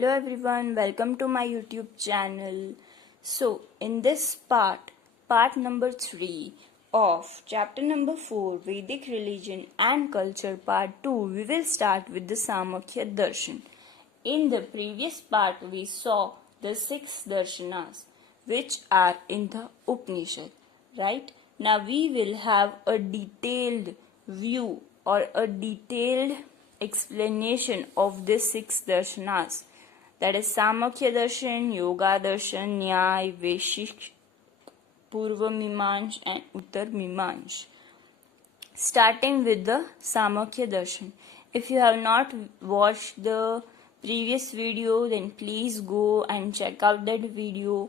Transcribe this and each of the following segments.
Hello everyone, welcome to my YouTube channel. So, in this part number 3 of chapter number 4, Vedic Religion and Culture, part 2, we will start with the Samakhya Darshan. In the previous part, we saw the 6 darshanas which are in the Upanishad, right? Now we will have a detailed view or a detailed explanation of these 6 darshanas, that is Samakhya Darshan, Yoga Darshan, Nyay, Veshik, Purva Mimansh and Uttar Mimansh. Starting with the Samakhya Darshan. If you have not watched the previous video, then please go and check out that video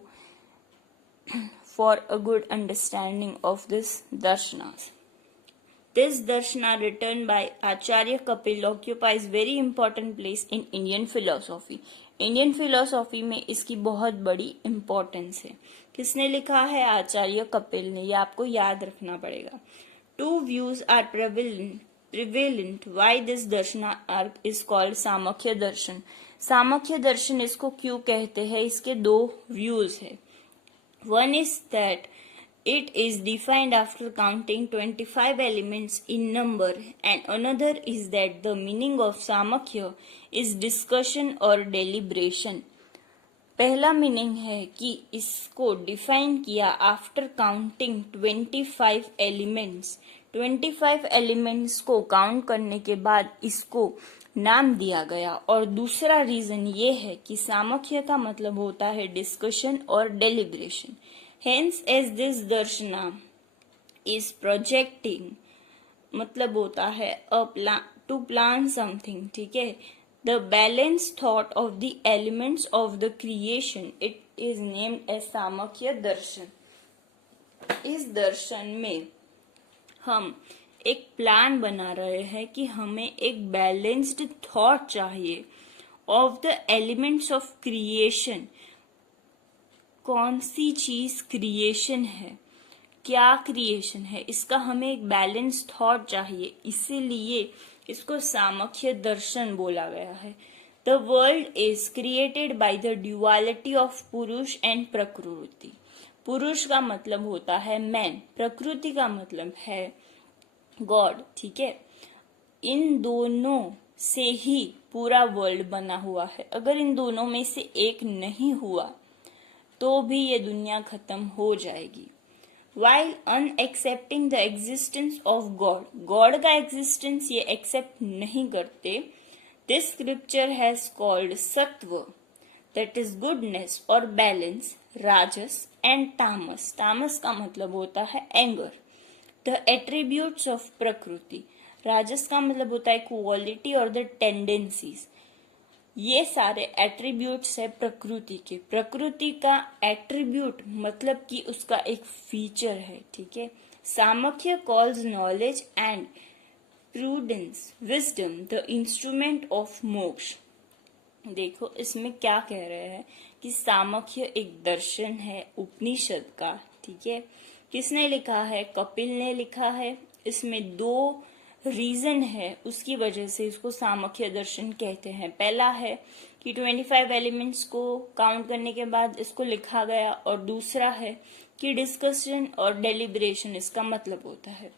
for a good understanding of this darshanas. This darshana written by Acharya Kapil occupies very important place in Indian philosophy. Indian philosophy में इसकी बहुत बड़ी importance है. किसने लिखा है? आचार्य कपिल ने. ये आपको याद रखना पड़ेगा. Two views are prevalent why this darshana is called Samkhya darshan. Samkhya दर्शन इसको क्यों कहते हैं? इसके 2 व्यूज है. One is that it is defined after counting 25 elements in number, and another is that the meaning of Samakhya is discussion or deliberation. पहला meaning है कि इसको डिफाइन किया आफ्टर काउंटिंग 25 एलिमेंट्स. 25 एलिमेंट्स को काउंट करने के बाद इसको नाम दिया गया. और दूसरा रीजन ये है कि सामख्य का मतलब होता है डिस्कशन और deliberation. Hence, as this darshana is projecting, मतलब होता है to plan something, ठीक है. The balanced thought of the elements of the creation, it is named as सामख्य दर्शन. इस दर्शन में हम एक प्लान बना रहे हैं कि हमें एक बैलेंस्ड थॉट चाहिए of the elements of creation. कौन सी चीज क्रिएशन है, क्या क्रिएशन है, इसका हमें एक बैलेंस थॉट चाहिए. इसीलिए इसको सामख्य दर्शन बोला गया है. The world is created by the duality of पुरुष एंड प्रकृति. पुरुष का मतलब होता है मैन, प्रकृति का मतलब है गॉड, ठीक है. इन दोनों से ही पूरा वर्ल्ड बना हुआ है. अगर इन दोनों में से एक नहीं हुआ तो भी ये दुनिया खत्म हो जाएगी. While unaccepting the existence of God, God का एग्जिस्टेंस ये एक्सेप्ट नहीं करते. This scripture has called सत्व, that is goodness और balance, राजस and तामस. तामस का मतलब होता है एंगर. The attributes of प्रकृति. राजस का मतलब होता है क्वालिटी और द टेंडेंसीज. ये सारे एट्रीब्यूट्स है प्रकृति के. प्रकृति का एट्रीब्यूट मतलब कि उसका एक फीचर है, ठीक है. Samkhya calls knowledge and prudence wisdom the instrument of moksha. देखो इसमें क्या कह रहे हैं कि सामख्य एक दर्शन है उपनिषद का, ठीक है. किसने लिखा है? कपिल ने लिखा है. इसमें 2 रीजन है, उसकी वजह से इसको सामख्य दर्शन कहते हैं. पहला है कि 25 एलिमेंट्स को काउंट करने के बाद इसको लिखा गया, और दूसरा है कि डिस्कशन और डेलिब्रेशन इसका मतलब होता है.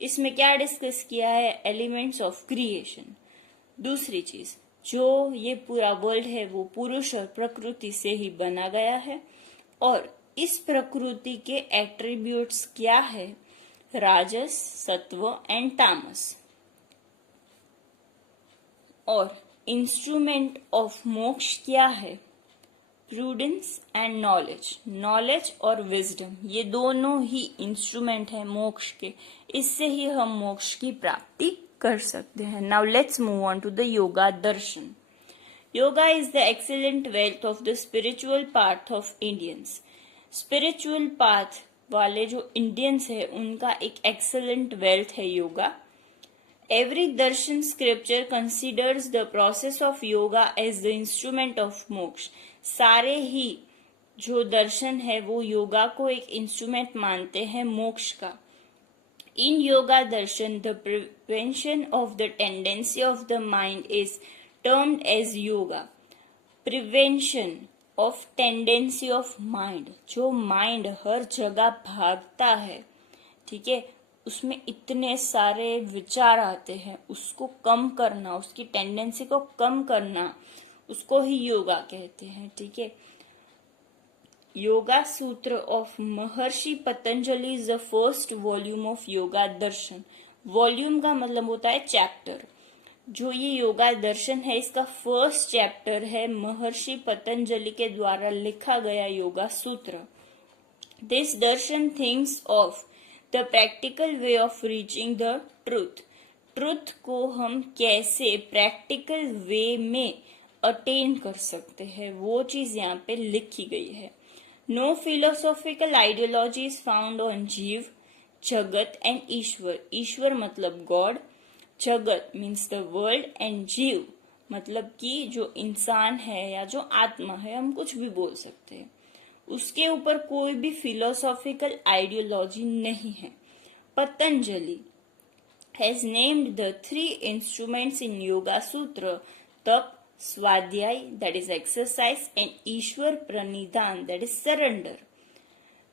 इसमें क्या डिस्कस किया है? Elements of creation. दूसरी चीज, जो ये पूरा वर्ल्ड है वो पुरुष और प्रकृति से ही बना गया है, और इस प्रकृति के एट्रीब्यूट्स क्या है? राजस, सत्व एंड तामस. और इंस्ट्रूमेंट ऑफ मोक्ष क्या है? Prudence and knowledge. नॉलेज और विजडम ये दोनों ही इंस्ट्रूमेंट है मोक्ष के. इससे ही हम मोक्ष की प्राप्ति कर सकते हैं. Now let's move on to the yoga darshan. Yoga is the excellent wealth of the spiritual path of Indians. Spiritual path वाले जो इंडियंस है उनका एक एक्सेलेंट वेल्थ है yoga. Every darshan scripture considers the process of yoga as the instrument of moksha. सारे ही जो दर्शन है वो योगा को एक इंस्ट्रूमेंट मानते हैं मोक्ष का. In yoga darshan the prevention of the tendency of the mind is termed as yoga. Prevention of tendency of mind, जो माइंड हर जगह भागता है, ठीक है, उसमें इतने सारे विचार आते हैं, उसको कम करना, उसकी टेंडेंसी को कम करना, उसको ही योगा कहते हैं, ठीक है। योगा सूत्र of Maharshi Patanjali is the first volume of yoga Darshan. Volume का मतलब होता है चैप्टर। जो ये योगा दर्शन है, इसका फर्स्ट चैप्टर है महर्षि पतंजलि के द्वारा लिखा गया योगा सूत्र। This Darshan thinks of the practical way of reaching the truth. Truth को हम कैसे प्रैक्टिकल वे में अटेन कर सकते हैं, वो चीज यहाँ पे लिखी गई है। No philosophical ideology is found on jiva, jagat and ईश्वर। ईश्वर मतलब गॉड, जगत मीन्स द वर्ल्ड, एंड जीव मतलब कि जो इंसान है या जो आत्मा है, हम कुछ भी बोल सकते हैं। उसके ऊपर कोई भी फिलोसॉफिकल आइडियोलॉजी नहीं है। Patanjali has named the 3 instruments in Yoga Sutra, तप, स्वाध्याय that is exercise, and Ishwar प्रणिधान that is surrender।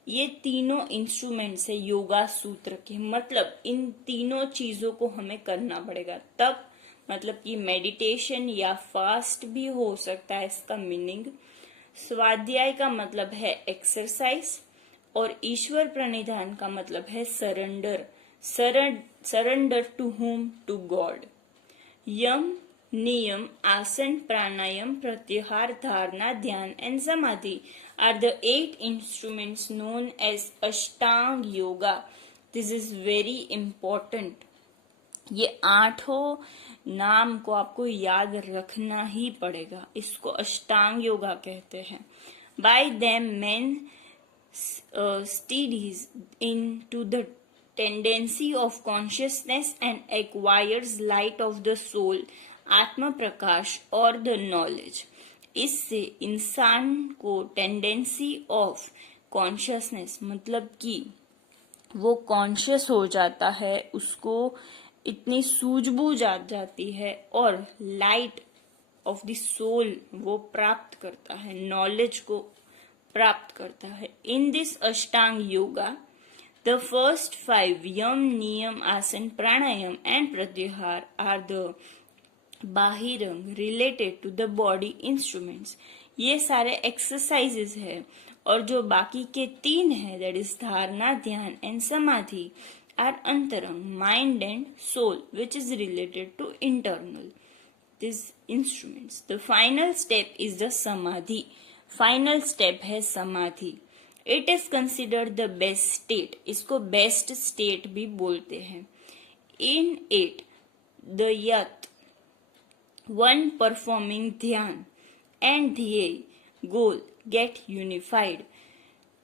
ये तीनों इंस्ट्रूमेंट्स है योगा सूत्र के। मतलब इन तीनों चीजों को हमें करना पड़ेगा। तप मतलब कि मेडिटेशन या फास्ट भी हो सकता है, इसका मीनिंग। स्वाध्याय का मतलब है एक्सरसाइज, और ईश्वर प्रणिधान का मतलब है surrender. Surrender to whom? To God. Yama, niyama, asana, pranayama, pratyahara, dharana, dhyana and samadhi are the 8 instruments known as ashtanga yoga. This is very important. ये 8 नाम को आपको याद रखना ही पड़ेगा। इसको अष्टांग योगा कहते हैं। Bye them man studies into the tendency of consciousness and acquires light of the soul, आत्म प्रकाश और द नॉलेज। इससे इंसान को टेंडेंसी ऑफ कॉन्शियसनेस मतलब कि वो कॉन्शियस हो जाता है, उसको इतनी सूझबूझ आ जाती है, और लाइट ऑफ द सोल वो प्राप्त करता है, नॉलेज को प्राप्त करता है। In this Ashtanga yoga the first 5 yam, niyam, asan, pranayam and pratyahar are the bahirang related to the body instruments। ये सारे एक्सरसाइजेस है, और जो बाकी के 3 है दैट इज धारणा, dhyana and samadhi are antaranga, mind and soul which is related to internal this instruments. The final step is the samadhi. Final step है समाधि। It is considered the best state. इसको बेस्ट स्टेट भी बोलते हैं। इन इट द यत one performing dhyana and dhyeya goal gate unified.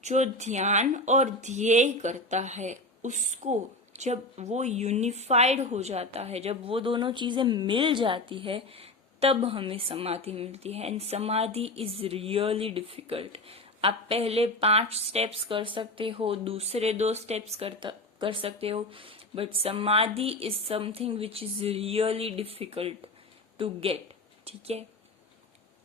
जो ध्यान और ध्येय करता है, उसको जब वो यूनिफाइड हो जाता है, जब वो दोनों चीजें मिल जाती है, तब हमें समाधि मिलती है। एंड समाधि इज रियली डिफिकल्ट। आप पहले 5 स्टेप्स कर सकते हो, दूसरे 2 स्टेप्स कर सकते हो, but samadhi is something which is really difficult to get, ठीक है।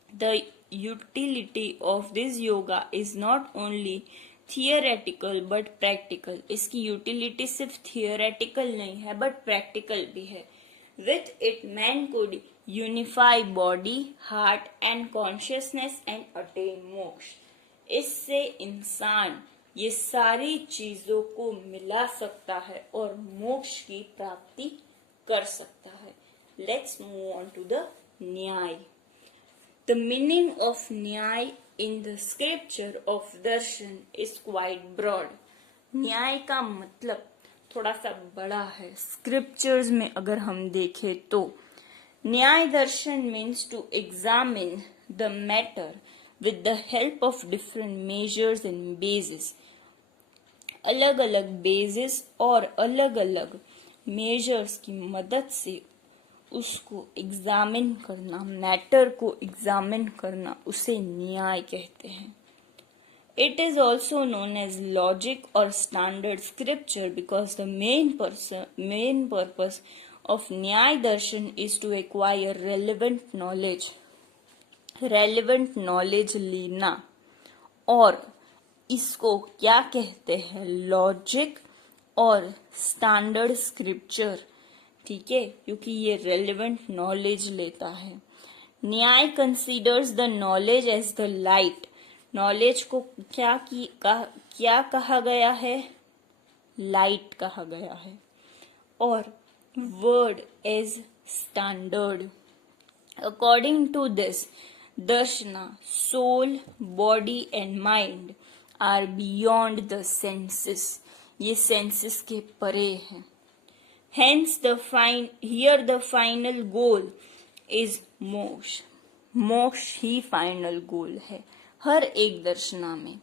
The utility of this yoga is not only theoretical but practical. इसकी यूटिलिटी सिर्फ थियोरेटिकल नहीं है बट प्रैक्टिकल भी है। With it man could unify body, heart and consciousness and attain moksha. इससे इंसान ये सारी चीजों को मिला सकता है और मोक्ष की प्राप्ति कर सकता है। Let's move on to the Nyaya. The meaning of Nyaya in the scripture of darshan is quite broad। न्याय का मतलब थोड़ा सा बड़ा है। स्क्रिप्चर्स में अगर हम देखें तो Nyaya darshan means to examine the matter with the help of different measures and bases। अलग अलग बेसिस और अलग अलग मेजर्स की मदद से उसको एग्जामिन करना, मैटर को एग्जामिन करना, उसे न्याय कहते हैं। It is also known as logic और standard scripture because the main purpose of Nyaya darshan is to acquire relevant knowledge. Relevant knowledge लेना, और इसको क्या कहते हैं, लॉजिक और स्टैंडर्ड स्क्रिप्चर, ठीक है, क्योंकि ये रेलेवेंट नॉलेज लेता है। Nyaya considers the knowledge as the light, knowledge को क्या कहा गया है, लाइट कहा गया है, और word as standard. According to this, darshana, soul, body and mind are beyond the senses, ये सेंसेस के परे हैं। Hence here the final goal is moksha, मोक्ष ही फाइनल गोल है हर एक दर्शना में।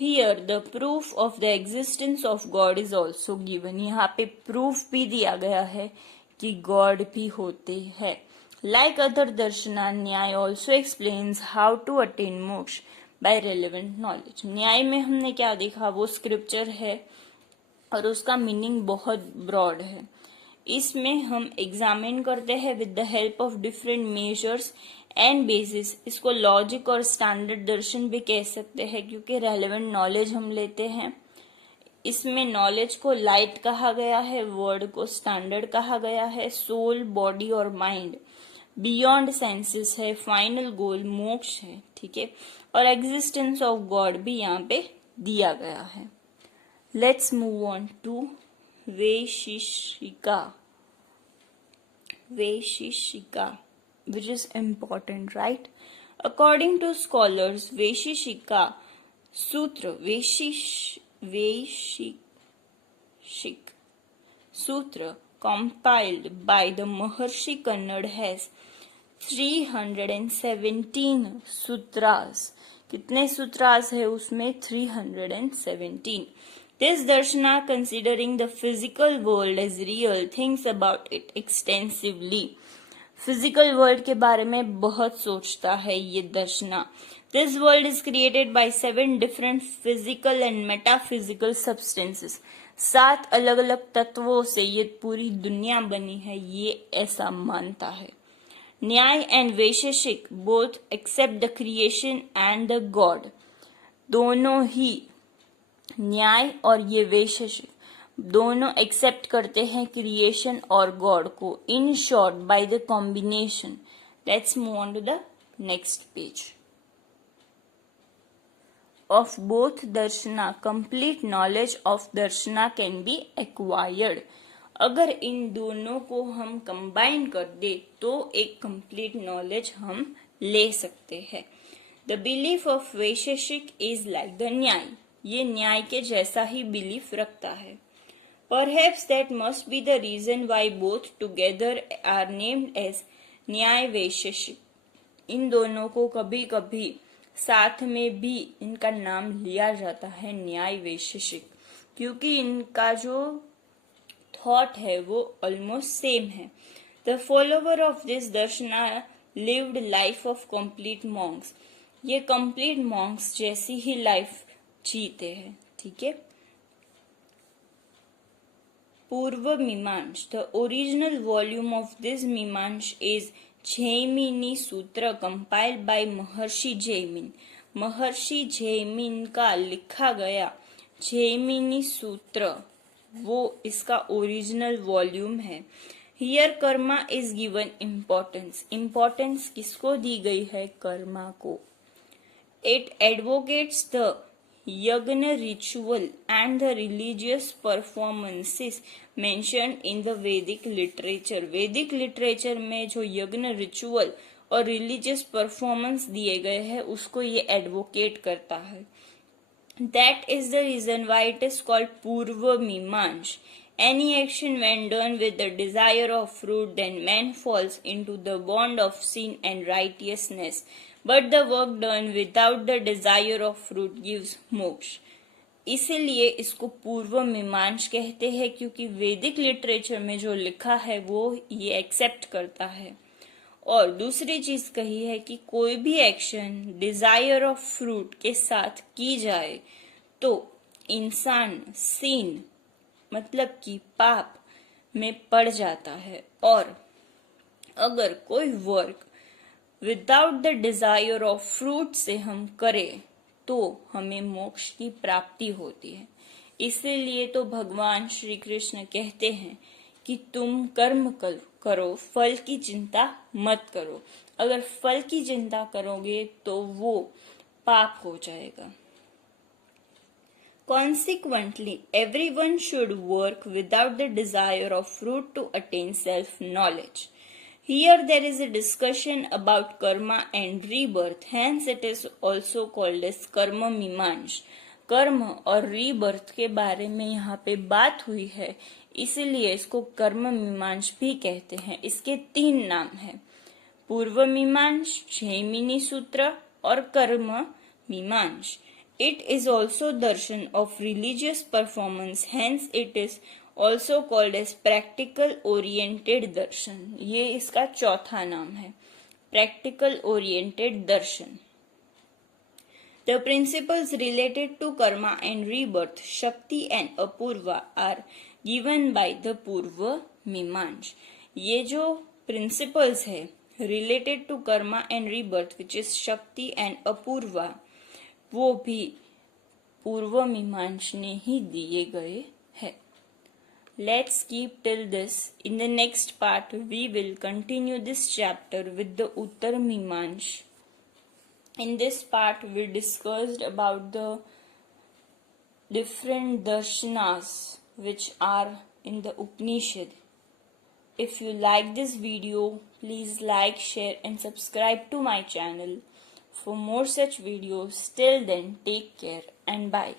Here the proof of the existence of God is also given, यहाँ पे प्रूफ भी दिया गया है कि गॉड भी होते हैं। Like other दर्शना, न्याय also explains how to attain मोक्ष by relevant knowledge। न्याय में हमने क्या देखा, वो स्क्रिप्चर है और उसका मीनिंग बहुत ब्रॉड है। इसमें हम एग्जामिन करते हैं with the help of different measures and bases. इसको लॉजिक और स्टैंडर्ड दर्शन भी कह सकते हैं क्योंकि रेलेवेंट नॉलेज हम लेते हैं। इसमें नॉलेज को लाइट कहा गया है, वर्ड को स्टैंडर्ड कहा गया है, सोल, बॉडी और माइंड बियॉन्ड सेंसेस है, फाइनल गोल मोक्ष है, ठीक है, और एग्जिस्टेंस ऑफ गॉड भी यहाँ पे दिया गया है। Let's move on to Vaisheshika, which is important, right? According to scholars, Vaisheshika Sutra, Vaisheshik Sutra compiled by the Maharshi Kannad has 317 sutras. कितने सूत्रास है उसमें, 317. This darshana, considering the physical world as real, thinks about it extensively. Physical world के बारे में बहुत सोचता है ये दर्शना। This world is created by 7 different physical and metaphysical substances, 7 अलग अलग तत्वों से ये पूरी दुनिया बनी है, ये ऐसा मानता है। Nyaya and Vaisheshika both accept the creation and the god, दोनों ही न्याय और ये वैशेषिक दोनों एक्सेप्ट करते हैं क्रिएशन और गॉड को। In short, by the combination. Let's move on to the next page. Of both darshana, complete knowledge of darshana can be acquired. अगर इन दोनों को हम कंबाइन कर दे तो एक कंप्लीट नॉलेज हम ले सकते हैं। The belief of Vaisheshika is like the न्याय, ये न्याय के जैसा ही बिलीफ रखता है। Perhaps that must be the reason why both together are named as न्याय वैशेषिक। इन दोनों को कभी कभी साथ में भी इनका नाम लिया जाता है न्याय वैशेषिक, क्योंकि इनका जो थॉट है वो ऑलमोस्ट सेम है। The follower of this Darshana lived life of complete Monks, ये कंप्लीट मॉन्क्स जैसी ही लाइफ जीते हैं, ठीक है। Purva Mimamsa, the original volume of this Mimamsa is Jaimini Sutra compiled by Maharshi Jaimin. महर्षि जैमिन का लिखा गया जैमिनी सूत्र वो इसका ओरिजिनल वॉल्यूम है। Here Karma is given importance, importance किसको दी गई है, कर्मा को। इट एडवोकेट्स द यज्ञ ritual and the religious performances mentioned in the Vedic literature. वैदिक लिटरेचर में जो यज्ञ रिचुअल और रिलीजियस परफॉर्मेंस दिए गए हैं उसको ये एडवोकेट करता है। That is the reason why it is called Purva Mimamsa. Any action when done with the desire of fruit, then man falls into the bond of sin and righteousness. But the work done without the desire of fruit gives moksha. इसीलिए इसको पूर्व मीमांस कहते हैं क्योंकि वैदिक literature में जो लिखा है वो ये एक्सेप्ट करता है। और दूसरी चीज कही है कि कोई भी एक्शन डिजायर ऑफ फ्रूट के साथ की जाए तो इंसान सीन मतलब कि पाप में पड़ जाता है, और अगर कोई work without the desire of fruit से हम करें तो हमें मोक्ष की प्राप्ति होती है। इसीलिए तो भगवान श्री कृष्ण कहते हैं कि तुम कर्म करो, फल की चिंता मत करो। अगर फल की चिंता करोगे तो वो पाप हो जाएगा। Consequently, everyone should work without the desire of fruit to attain self-knowledge. Here there is a discussion about karma and rebirth, hence it is also called as कर्म मीमांस। कर्म और रीबर्थ के बारे में यहाँ पे बात हुई है, इसीलिए इसको कर्म मीमांस भी कहते हैं। इसके 3 नाम हैं, पूर्व मीमांस, जैमिनी सूत्र और कर्म मीमांस। It is also darshan of religious performance, hence it is also called as practical oriented darshan। ये इसका चौथा नाम है, practical oriented darshan। The principles related to karma and rebirth, Shakti and Apurva are given by the Purva Mimans। ये जो principles है related to karma and rebirth, which is Shakti and Apurva, वो भी पूर्व मीमांस ने ही दिए गए हैं। Let's keep till this. In the next part, we will continue this chapter with the Uttar Mimans। In this part, we discussed about the different darshanas which are in the Upanishad. If you like this video, please like, share and subscribe to my channel for more such videos. Till then, take care and bye.